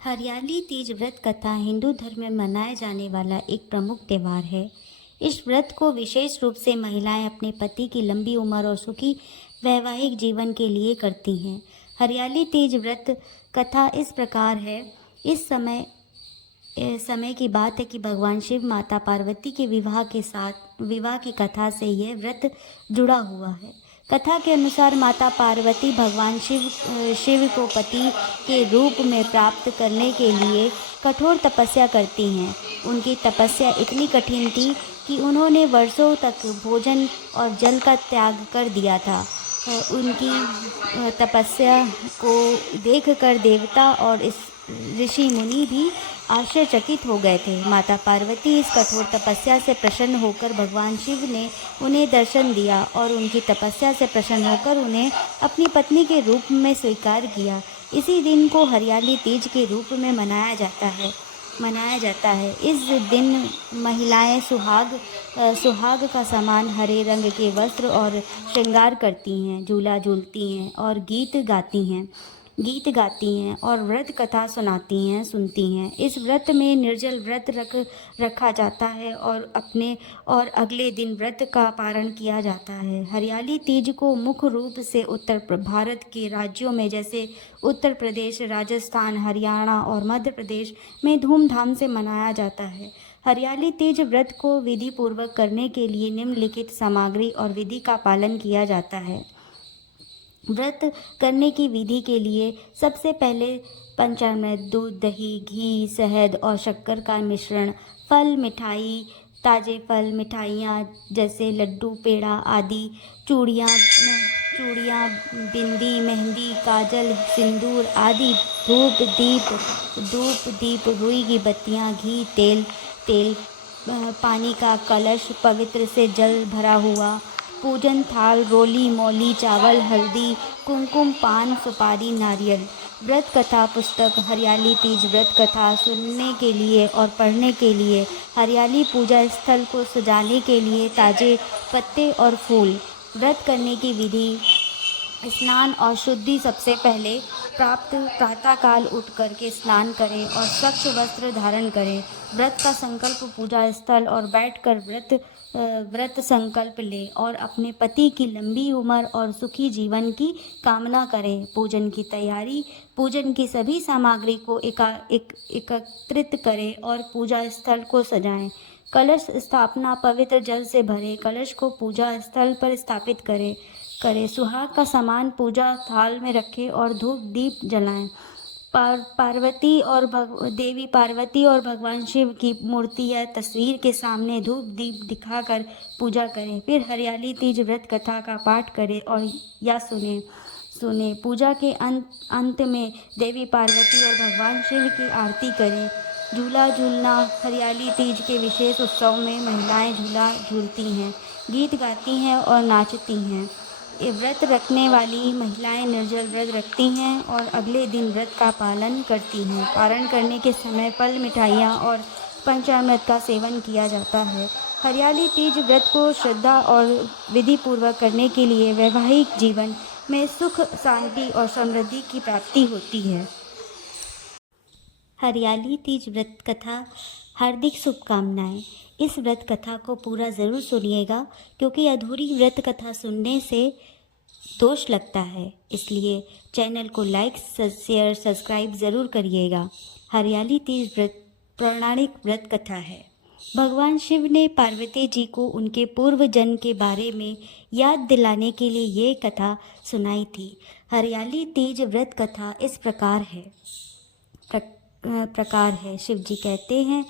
हरियाली तीज व्रत कथा हिंदू धर्म में मनाया जाने वाला एक प्रमुख त्यौहार है। इस व्रत को विशेष रूप से महिलाएं अपने पति की लंबी उम्र और सुखी वैवाहिक जीवन के लिए करती हैं। हरियाली तीज व्रत कथा इस प्रकार है। इस समय की बात है कि भगवान शिव माता पार्वती के विवाह की कथा से यह व्रत जुड़ा हुआ है। कथा के अनुसार माता पार्वती भगवान शिव को पति के रूप में प्राप्त करने के लिए कठोर तपस्या करती हैं। उनकी तपस्या इतनी कठिन थी कि उन्होंने वर्षों तक भोजन और जल का त्याग कर दिया था। उनकी तपस्या को देखकर देवता और इस ऋषि मुनि भी आश्चर्यचकित हो गए थे। माता पार्वती इस कठोर तपस्या से प्रसन्न होकर भगवान शिव ने उन्हें दर्शन दिया और उनकी तपस्या से प्रसन्न होकर उन्हें अपनी पत्नी के रूप में स्वीकार किया। इसी दिन को हरियाली तीज के रूप में मनाया जाता है। इस दिन महिलाएं सुहाग का समान हरे रंग के वस्त्र और श्रृंगार करती हैं, झूला झूलती हैं और गीत गाती हैं और व्रत कथा सुनती हैं। इस व्रत में निर्जल व्रत रखा जाता है और अगले दिन व्रत का पारण किया जाता है। हरियाली तीज को मुख्य रूप से उत्तर भारत के राज्यों में जैसे उत्तर प्रदेश, राजस्थान, हरियाणा और मध्य प्रदेश में धूमधाम से मनाया जाता है। हरियाली तीज व्रत को विधि पूर्वक करने के लिए निम्नलिखित सामग्री और विधि का पालन किया जाता है। व्रत करने की विधि के लिए सबसे पहले पंचामृत, दूध, दही, घी, शहद और शक्कर का मिश्रण, फल, मिठाई, ताजे फल, मिठाइयाँ जैसे लड्डू, पेड़ा आदि, चूड़ियाँ, बिंदी, मेहंदी, काजल, सिंदूर आदि, धूप दीप, रुई की बत्तियाँ, घी, तेल, पानी का कलश, पवित्र से जल भरा हुआ पूजन थाल, रोली मोली, चावल, हल्दी, कुमकुम, पान, सुपारी, नारियल। व्रत कथा पुस्तक। हरियाली तीज व्रत कथा सुनने के लिए और पढ़ने के लिए हरियाली पूजा स्थल को सजाने के लिए ताजे पत्ते और फूल। व्रत करने की विधि। स्नान और शुद्धि। सबसे पहले प्रातःकाल उठ करके स्नान करें और स्वच्छ वस्त्र धारण करें। व्रत का संकल्प पूजा स्थल और बैठकर व्रत संकल्प लें और अपने पति की लंबी उम्र और सुखी जीवन की कामना करें। पूजन की तैयारी। पूजन की सभी सामग्री को एकत्रित करें और पूजा स्थल को सजाएं। कलश स्थापना। पवित्र जल से भरे कलश को पूजा स्थल पर स्थापित करें। सुहाग का सामान पूजा थाल में रखें और धूप दीप जलाएं। देवी पार्वती और भगवान शिव की मूर्ति या तस्वीर के सामने धूप दीप दिखाकर पूजा करें। फिर हरियाली तीज व्रत कथा का पाठ करें और या सुने। पूजा के अंत में देवी पार्वती और भगवान शिव की आरती करें। झूला झूलना। हरियाली तीज के विशेष उत्सव में महिलाएं झूला झूलती हैं, गीत गाती हैं और नाचती हैं। व्रत रखने वाली महिलाएं निर्जल व्रत रखती हैं और अगले दिन व्रत का पालन करती हैं। पारण करने के समय फल, मिठाइयाँ और पंचामृत का सेवन किया जाता है। हरियाली तीज व्रत को श्रद्धा और विधि पूर्वक करने के लिए वैवाहिक जीवन में सुख, शांति और समृद्धि की प्राप्ति होती है। हरियाली तीज व्रत कथा हार्दिक शुभकामनाएं। इस व्रत कथा को पूरा ज़रूर सुनिएगा क्योंकि अधूरी व्रत कथा सुनने से दोष लगता है, इसलिए चैनल को लाइक, शेयर, सब्सक्राइब ज़रूर करिएगा। हरियाली तीज व्रत पौराणिक व्रत कथा है। भगवान शिव ने पार्वती जी को उनके पूर्व जन्म के बारे में याद दिलाने के लिए ये कथा सुनाई थी। हरियाली तीज व्रत कथा इस प्रकार है। शिव जी कहते हैं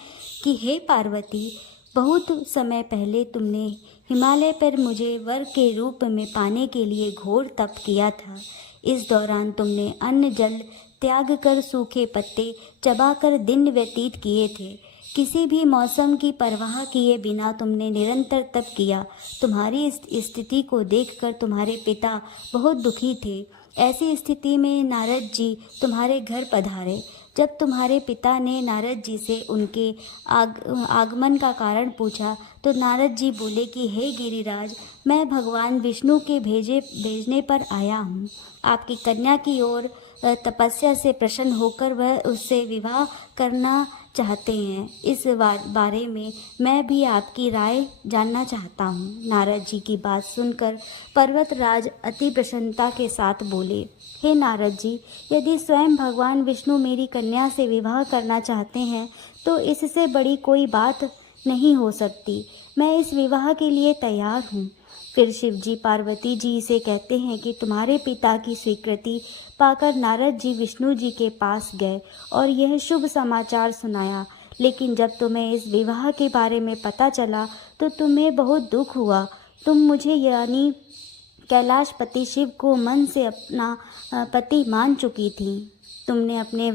कि हे पार्वती, बहुत समय पहले तुमने हिमालय पर मुझे वर के रूप में पाने के लिए घोर तप किया था। इस दौरान तुमने अन्न जल त्याग कर सूखे पत्ते चबाकर दिन व्यतीत किए थे। किसी भी मौसम की परवाह किए बिना तुमने निरंतर तप किया। तुम्हारी इस स्थिति को देखकर तुम्हारे पिता बहुत दुखी थे। ऐसी स्थिति में नारद जी तुम्हारे घर पधारे। जब तुम्हारे पिता ने नारद जी से उनके आगमन का कारण पूछा तो नारद जी बोले कि हे गिरिराज, मैं भगवान विष्णु के भेजने पर आया हूँ। आपकी कन्या की ओर तपस्या से प्रसन्न होकर वह उससे विवाह करना चाहते हैं। इस बारे में मैं भी आपकी राय जानना चाहता हूँ। नारद जी की बात सुनकर पर्वतराज अति प्रसन्नता के साथ बोले, हे नारद जी, यदि स्वयं भगवान विष्णु मेरी कन्या से विवाह करना चाहते हैं तो इससे बड़ी कोई बात नहीं हो सकती। मैं इस विवाह के लिए तैयार हूँ। फिर शिव जी पार्वती जी से कहते हैं कि तुम्हारे पिता की स्वीकृति पाकर नारद जी विष्णु जी के पास गए और यह शुभ समाचार सुनाया। लेकिन जब तुम्हें इस विवाह के बारे में पता चला तो तुम्हें बहुत दुख हुआ। तुम मुझे यानी कैलाशपति शिव को मन से अपना पति मान चुकी थी। तुमने अपने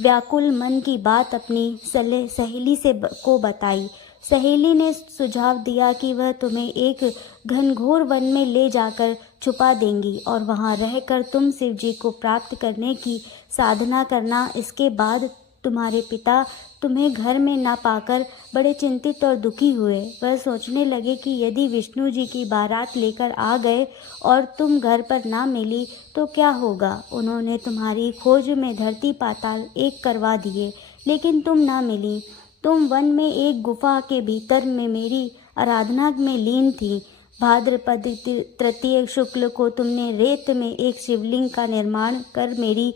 व्याकुल मन की बात अपनी सहेली को बताई। सहेली ने सुझाव दिया कि वह तुम्हें एक घनघोर वन में ले जाकर छुपा देंगी और वहां रहकर तुम शिव जी को प्राप्त करने की साधना करना। इसके बाद तुम्हारे पिता तुम्हें घर में ना पाकर बड़े चिंतित और दुखी हुए। वह सोचने लगे कि यदि विष्णु जी की बारात लेकर आ गए और तुम घर पर ना मिली तो क्या होगा। उन्होंने तुम्हारी खोज में धरती पाताल एक करवा दिए, लेकिन तुम ना मिली। तुम वन में एक गुफा के भीतर में मेरी आराधना में लीन थी। भाद्रपद तृतीय शुक्ल को तुमने रेत में एक शिवलिंग का निर्माण कर मेरी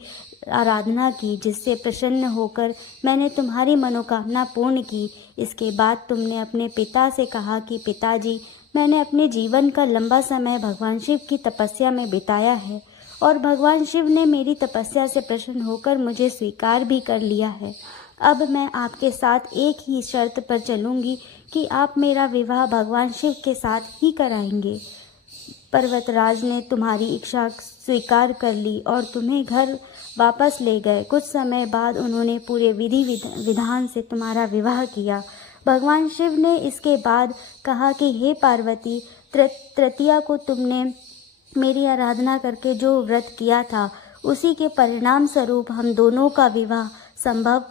आराधना की, जिससे प्रसन्न होकर मैंने तुम्हारी मनोकामना पूर्ण की। इसके बाद तुमने अपने पिता से कहा कि पिताजी, मैंने अपने जीवन का लंबा समय भगवान शिव की तपस्या में बिताया है और भगवान शिव ने मेरी तपस्या से प्रसन्न होकर मुझे स्वीकार भी कर लिया है। अब मैं आपके साथ एक ही शर्त पर चलूँगी कि आप मेरा विवाह भगवान शिव के साथ ही कराएंगे। पर्वतराज ने तुम्हारी इच्छा स्वीकार कर ली और तुम्हें घर वापस ले गए। कुछ समय बाद उन्होंने पूरे विधि विधान से तुम्हारा विवाह किया। भगवान शिव ने इसके बाद कहा कि हे पार्वती, तृतीया को तुमने मेरी आराधना करके जो व्रत किया था उसी के परिणाम स्वरूप हम दोनों का विवाह संभव